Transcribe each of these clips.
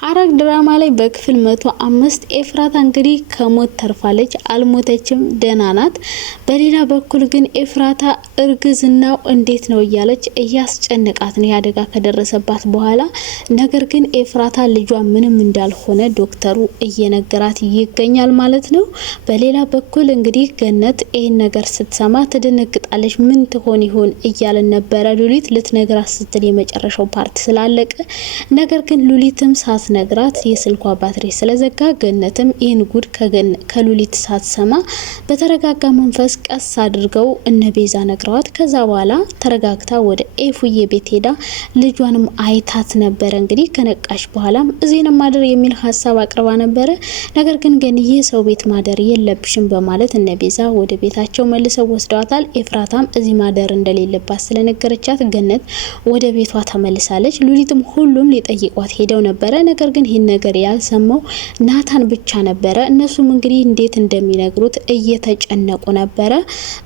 ሐረግ ድራማ ላይ በክፍል 105 ኤፍራታ እንግዲህ ከሞት ተርፋለች። አልሞተችም፣ ደህና ናት። በሌላ በኩል ግን ኤፍራታ እርግዝናው እንዴት ነው እያለች እያስጨነቃት ነው ያደጋ ከደረሰባት በኋላ። ነገር ግን ኤፍራታ ልጇ ምንም እንዳልሆነ ዶክተሩ እየነገራት ይገኛል ማለት ነው። በሌላ በኩል እንግዲህ ገነት ይህን ነገር ስትሰማ ትደነግጣለች። ምን ትሆን ይሆን እያለን ነበረ ሉሊት ልትነግራት ስትል የመጨረሻው ፓርት ስላለቀ። ነገር ግን ሉሊትም ነግራት የስልኳ ባትሪ ስለዘጋ ገነትም ይህን ጉድ ከሉሊት ሳትሰማ በተረጋጋ መንፈስ ቀስ አድርገው እነ ቤዛ ነግረዋት ከዛ በኋላ ተረጋግታ ወደ ኤፉዬ ቤት ሄዳ ልጇንም አይታት ነበረ። እንግዲህ ከነቃሽ በኋላም እዚህ ነው ማደር የሚል ሀሳብ አቅርባ ነበረ። ነገር ግን ገንዬ ሰው ቤት ማደር የለብሽም በማለት እነ ቤዛ ወደ ቤታቸው መልሰው ወስደዋታል። ኤፍራታም እዚህ ማደር እንደሌለባት ስለነገረቻት ገነት ወደ ቤቷ ተመልሳለች። ሉሊትም ሁሉም ሊጠይቋት ሄደው ነበረ። ነገር ግን ይህን ነገር ያልሰማው ናታን ብቻ ነበረ። እነሱም እንግዲህ እንዴት እንደሚነግሩት እየተጨነቁ ነበረ።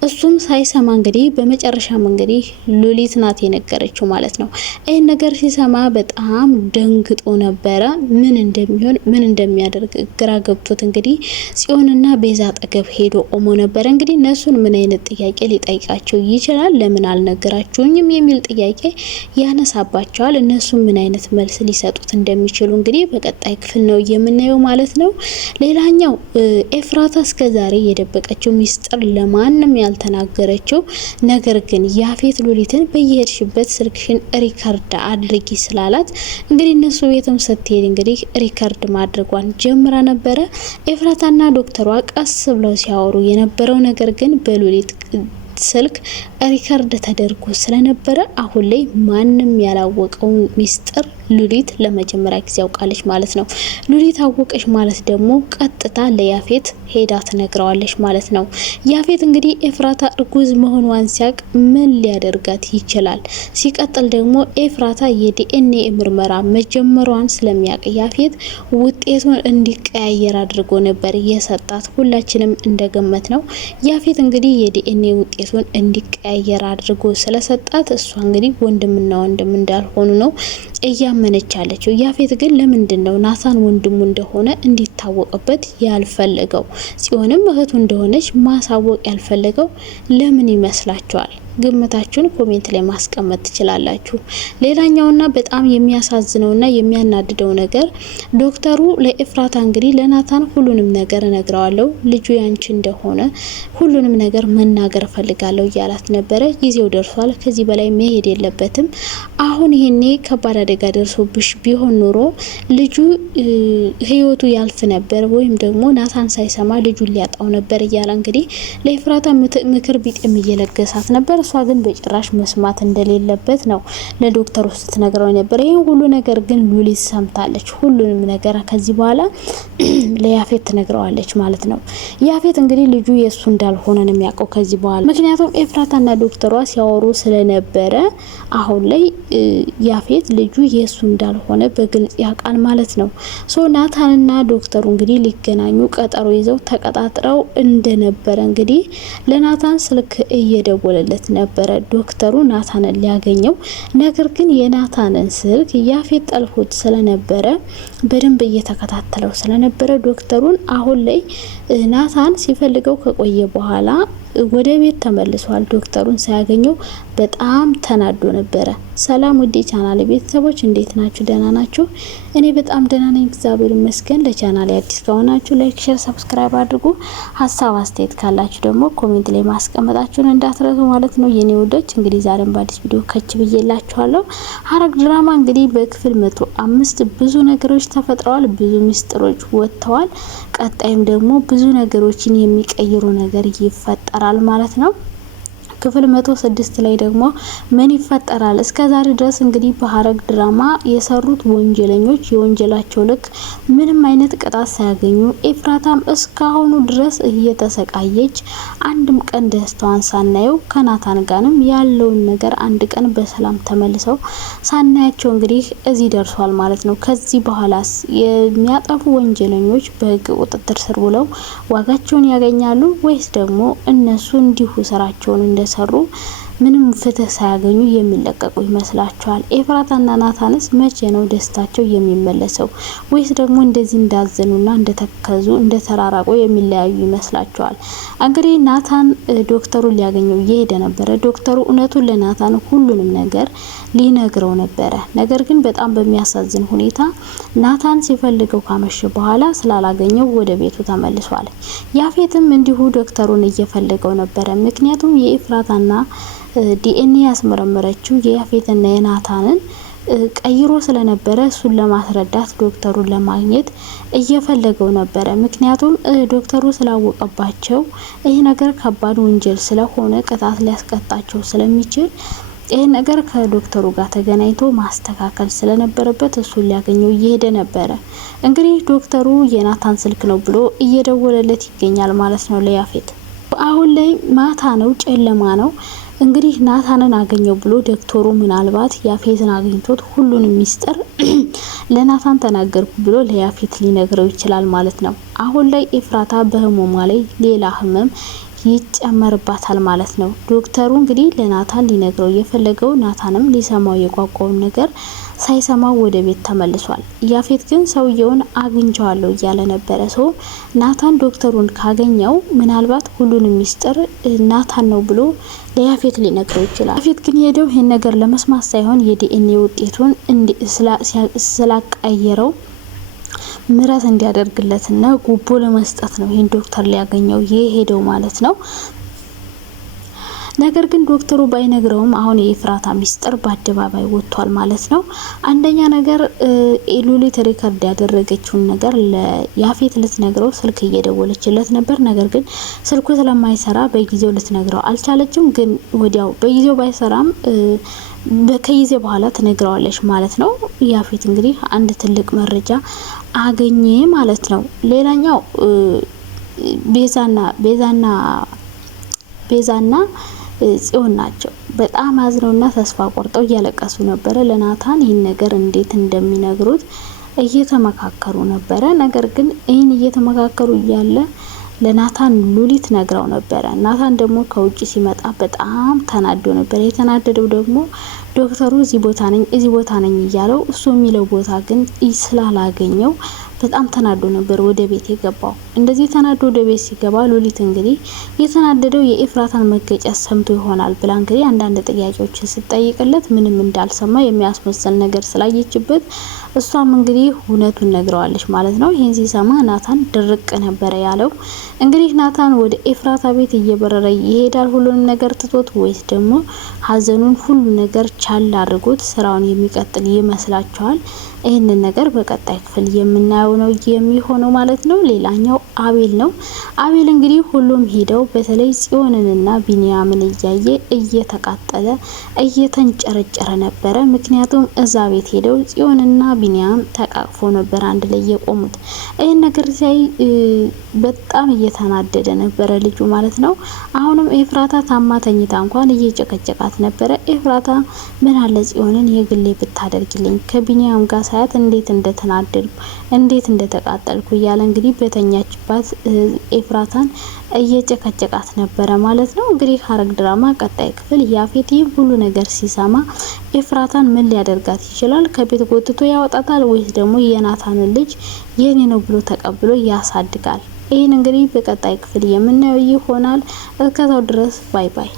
እሱም ሳይሰማ እንግዲህ በመጨረሻም እንግዲህ ሉሊት ናት የነገረችው ማለት ነው። ይህን ነገር ሲሰማ በጣም ደንግጦ ነበረ። ምን እንደሚሆን ምን እንደሚያደርግ ግራ ገብቶት እንግዲህ ጽዮንና ቤዛ አጠገብ ሄዶ ቆሞ ነበረ። እንግዲህ እነሱን ምን አይነት ጥያቄ ሊጠይቃቸው ይችላል? ለምን አልነገራችሁኝም የሚል ጥያቄ ያነሳባቸዋል። እነሱ ምን አይነት መልስ ሊሰጡት እንደሚችሉ እንግዲህ በቀጣይ ክፍል ነው የምናየው ማለት ነው። ሌላኛው ኤፍራታ እስከዛሬ የደበቀችው ሚስጥር ለማንም ያልተናገረችው ነገር ግን ያፌት ሉሊትን በየሄድሽበት ስልክሽን ሪከርድ አድርጊ ስላላት እንግዲህ እነሱ ቤትም ስትሄድ እንግዲህ ሪከርድ ማድረጓን ጀምራ ነበረ። ኤፍራታና ዶክተሯ ቀስ ብለው ሲያወሩ የነበረው ነገር ግን በሉሊት ስልክ ሪከርድ ተደርጎ ስለነበረ አሁን ላይ ማንም ያላወቀው ሚስጥር ሉሊት ለመጀመሪያ ጊዜ አውቃለች ማለት ነው። ሉሊት አወቀች ማለት ደግሞ ቀጥታ ለያፌት ሄዳ ትነግረዋለች ማለት ነው። ያፌት እንግዲህ ኤፍራታ እርጉዝ መሆኗን ሲያቅ ምን ሊያደርጋት ይችላል? ሲቀጥል ደግሞ ኤፍራታ የዲኤንኤ ምርመራ መጀመሯን ስለሚያውቅ ያፌት ውጤቱን እንዲቀያየር አድርጎ ነበር የሰጣት። ሁላችንም እንደገመት ነው ያፌት እንግዲህ የዲኤንኤ ውጤቱን እንዲቀያየር አድርጎ ስለሰጣት እሷ እንግዲህ ወንድምና ወንድም እንዳልሆኑ ነው እያመነች አለችው። ያፌት ግን ለምንድነው ናታን ወንድሙ እንደሆነ እንዲታወቅበት ያልፈለገው? ጽዮንም እህቱ እንደሆነች ማሳወቅ ያልፈለገው ለምን ይመስላችኋል? ግምታችሁን ኮሜንት ላይ ማስቀመጥ ትችላላችሁ። ሌላኛውና በጣም የሚያሳዝነውና የሚያናድደው ነገር ዶክተሩ ለኤፍራታ እንግዲህ ለናታን ሁሉንም ነገር እነግረዋለሁ፣ ልጁ ያንቺ እንደሆነ ሁሉንም ነገር መናገር ፈልጋለሁ እያላት ነበረ። ጊዜው ደርሷል፣ ከዚህ በላይ መሄድ የለበትም። አሁን ይሄኔ ከባድ አደጋ ደርሶብሽ ቢሆን ኖሮ ልጁ ህይወቱ ያልፍ ነበር፣ ወይም ደግሞ ናታን ሳይሰማ ልጁን ሊያጣው ነበር እያለ እንግዲህ ለኤፍራታ ምክር ቢጤም እየለገሳት ነበር። እሷ ግን በጭራሽ መስማት እንደሌለበት ነው ለዶክተሩ ስትነግረው ነበር። ይሄን ሁሉ ነገር ግን ሉሊት ሰምታለች። ሁሉንም ነገር ከዚህ በኋላ ለያፌት ትነግረዋለች ማለት ነው። ያፌት እንግዲህ ልጁ የሱ እንዳልሆነ ነው የሚያውቀው ከዚህ በኋላ። ምክንያቱም ኤፍራታና ዶክተሯ ሲያወሩ ስለነበረ አሁን ላይ ያፌት ልጁ የሱ እንዳልሆነ በግልጽ ያውቃል ማለት ነው። ናታንና ዶክተሩ እንግዲህ ሊገናኙ ቀጠሮ ይዘው ተቀጣጥረው እንደነበረ እንግዲህ ለናታን ስልክ እየደወለለት ነበረ ዶክተሩ ናታንን ሊያገኘው። ነገር ግን የናታንን ስልክ ያፌት ጠልፎት ስለነበረ በደንብ እየተከታተለው ስለነበረ ዶክተሩን አሁን ላይ ናታን ሲፈልገው ከቆየ በኋላ ወደ ቤት ተመልሷል። ዶክተሩን ሳያገኘው በጣም ተናዶ ነበረ። ሰላም ውዴ ቻናል ቤተሰቦች እንዴት ናችሁ? ደህና ናችሁ? እኔ በጣም ደህና ነኝ፣ እግዚአብሔር ይመስገን። ለቻናል አዲስ ከሆናችሁ ላይክ፣ ሼር፣ ሰብስክራይብ አድርጉ። ሀሳብ አስተያየት ካላችሁ ደግሞ ኮሜንት ላይ ማስቀመጣችሁን እንዳትረሱ ማለት ነው የኔ ውዶች። እንግዲህ ዛሬም በአዲስ ቪዲዮ ከች ብዬላችኋለሁ። ሐረግ ድራማ እንግዲህ በክፍል 105 ብዙ ነገሮች ተፈጥረዋል፣ ብዙ ሚስጥሮች ወጥተዋል። ቀጣይም ደግሞ ብዙ ነገሮችን የሚቀይሩ ነገር ይፈጠራል ማለት ነው። ክፍል 106 ላይ ደግሞ ምን ይፈጠራል? እስከዛሬ ድረስ እንግዲህ በሐረግ ድራማ የሰሩት ወንጀለኞች የወንጀላቸው ልክ ምንም አይነት ቅጣት ሳያገኙ ኤፍራታም እስካሁኑ ድረስ እየተሰቃየች አንድም ቀን ደስታዋን ሳናየው ከናታን ጋርም ያለውን ነገር አንድ ቀን በሰላም ተመልሰው ሳናያቸው እንግዲህ እዚህ ደርሷል ማለት ነው። ከዚህ በኋላስ የሚያጠፉ ወንጀለኞች በህግ ቁጥጥር ስር ውለው ዋጋቸውን ያገኛሉ ወይስ ደግሞ እነሱ እንዲሁ ስራቸውን እንደሰሩ ምንም ፍትህ ሳያገኙ የሚለቀቁ ይመስላችኋል? ኤፍራታና ናታንስ መቼ ነው ደስታቸው የሚመለሰው? ወይስ ደግሞ እንደዚህ እንዳዘኑና እንደተከዙ እንደተራራቁ የሚለያዩ ይመስላችኋል? እንግዲህ ናታን ዶክተሩን ሊያገኘው እየሄደ ነበረ። ዶክተሩ እውነቱን ለናታን ሁሉንም ነገር ሊነግረው ነበረ። ነገር ግን በጣም በሚያሳዝን ሁኔታ ናታን ሲፈልገው ካመሸ በኋላ ስላላገኘው ወደ ቤቱ ተመልሷል። ያፌትም እንዲሁ ዶክተሩን እየፈለገው ነበረ። ምክንያቱም የኤፍራታና ዲኤንኤ ያስመረመረችው የያፌትና የናታንን ቀይሮ ስለነበረ እሱን ለማስረዳት ዶክተሩን ለማግኘት እየፈለገው ነበረ። ምክንያቱም ዶክተሩ ስላወቀባቸው ይህ ነገር ከባድ ወንጀል ስለሆነ ቅጣት ሊያስቀጣቸው ስለሚችል ይህ ነገር ከዶክተሩ ጋር ተገናኝቶ ማስተካከል ስለነበረበት እሱን ሊያገኘው እየሄደ ነበረ። እንግዲህ ዶክተሩ የናታን ስልክ ነው ብሎ እየደወለለት ይገኛል ማለት ነው ለያፌት። አሁን ላይ ማታ ነው፣ ጨለማ ነው። እንግዲህ ናታንን አገኘው ብሎ ዶክተሩ ምናልባት ያፌትን አግኝቶት ሁሉንም ሚስጥር ለናታን ተናገርኩ ብሎ ለያፌት ሊነግረው ይችላል ማለት ነው። አሁን ላይ ኤፍራታ በህመሟ ላይ ሌላ ህመም ይጨመርባታል ማለት ነው። ዶክተሩ እንግዲህ ለናታን ሊነግረው የፈለገው ናታንም ሊሰማው የቋቋውን ነገር ሳይሰማው ወደ ቤት ተመልሷል። ያፌት ግን ሰውየውን አግኝቼዋለሁ እያለ ነበረ። ሰው ናታን ዶክተሩን ካገኘው ምናልባት ሁሉንም ሚስጥር ናታን ነው ብሎ ለያፌት ሊነግረው ይችላል። ያፌት ግን ሄደው ይሄን ነገር ለመስማት ሳይሆን የዲኤንኤ ውጤቱን ስላቀየረው ምረት እንዲያደርግለትና ጉቦ ለመስጠት ነው ይሄን ዶክተር ሊያገኘው የሄደው ማለት ነው። ነገር ግን ዶክተሩ ባይነግረውም አሁን የኤፍራታ ሚስጥር በአደባባይ ወጥቷል ማለት ነው። አንደኛ ነገር ሉሊት ሪከርድ ያደረገችውን ነገር ለያፌት ልትነግረው ስልክ እየደወለችለት ነበር። ነገር ግን ስልኩ ስለማይሰራ በጊዜው ልትነግረው አልቻለችም። ግን ወዲያው በጊዜው ባይሰራም ከጊዜ በኋላ ትነግረዋለች ማለት ነው። ያፌት እንግዲህ አንድ ትልቅ መረጃ አገኘ ማለት ነው። ሌላኛው ቤዛና ጽዮን ናቸው። በጣም አዝነውና ተስፋ ቆርጠው እያለቀሱ ነበረ። ለናታን ይህን ነገር እንዴት እንደሚነግሩት እየተመካከሩ ነበረ። ነገር ግን ይህን እየተመካከሩ እያለ ለናታን ሉሊት ነግራው ነበረ። ናታን ደግሞ ከውጭ ሲመጣ በጣም ተናዶ ነበር። የተናደደው ደግሞ ዶክተሩ እዚህ ቦታ ነኝ እያለው እሱ የሚለው ቦታ ግን ስላላገኘው በጣም ተናዶ ነበር ወደ ቤት የገባው። እንደዚህ ተናዶ ወደ ቤት ሲገባ ሉሊት እንግዲህ የተናደደው የኤፍራታን መገጨት ሰምቶ ይሆናል ብላ እንግዲህ አንዳንድ ጥያቄዎችን ስጠይቅለት ምንም እንዳልሰማ የሚያስመስል ነገር ስላየችበት እሷም እንግዲህ እውነቱን ነግረዋለች ማለት ነው። ይህን ሲሰማ ናታን ድርቅ ነበረ ያለው። እንግዲህ ናታን ወደ ኤፍራታ ቤት እየበረረ ይሄዳል ሁሉንም ነገር ትቶት፣ ወይስ ደግሞ ሀዘኑን ሁሉ ነገር ቻል አድርጎት ስራውን የሚቀጥል ይመስላችኋል? ይህንን ነገር በቀጣይ ክፍል የምናየው ነው የሚሆነው ማለት ነው። ሌላኛው አቤል ነው። አቤል እንግዲህ ሁሉም ሄደው በተለይ ጽዮንንና ቢንያምን እያየ እየተቃጠለ እየተንጨረጨረ ነበረ። ምክንያቱም እዛ ቤት ሄደው ጽዮንና ቢንያም ተቃቅፎ ነበር አንድ ላይ የቆሙት። ይህን ነገር ሲያይ በጣም እየተናደደ ነበረ ልጁ ማለት ነው። አሁንም ኤፍራታ ታማተኝታ እንኳን እየጨቀጨቃት ነበረ። ኤፍራታ ምን አለ ጽዮንን የግሌ ብታደርግልኝ ከቢንያም ጋር ሳያት እንዴት እንደተናደድኩ እንዴት እንደተቃጠልኩ እያለ እንግዲህ በተኛችባት ኤፍራታን እየጨቀጨቃት ነበረ ማለት ነው። እንግዲህ ሐረግ ድራማ ቀጣይ ክፍል ያፌት ሁሉ ነገር ሲሰማ ኤፍራታን ምን ሊያደርጋት ይችላል? ከቤት ጎትቶ ያወጣታል ወይስ ደግሞ የናታንን ልጅ የኔ ነው ብሎ ተቀብሎ ያሳድጋል? ይህን እንግዲህ በቀጣይ ክፍል የምናየው ይሆናል። እስከዛው ድረስ ባይ ባይ።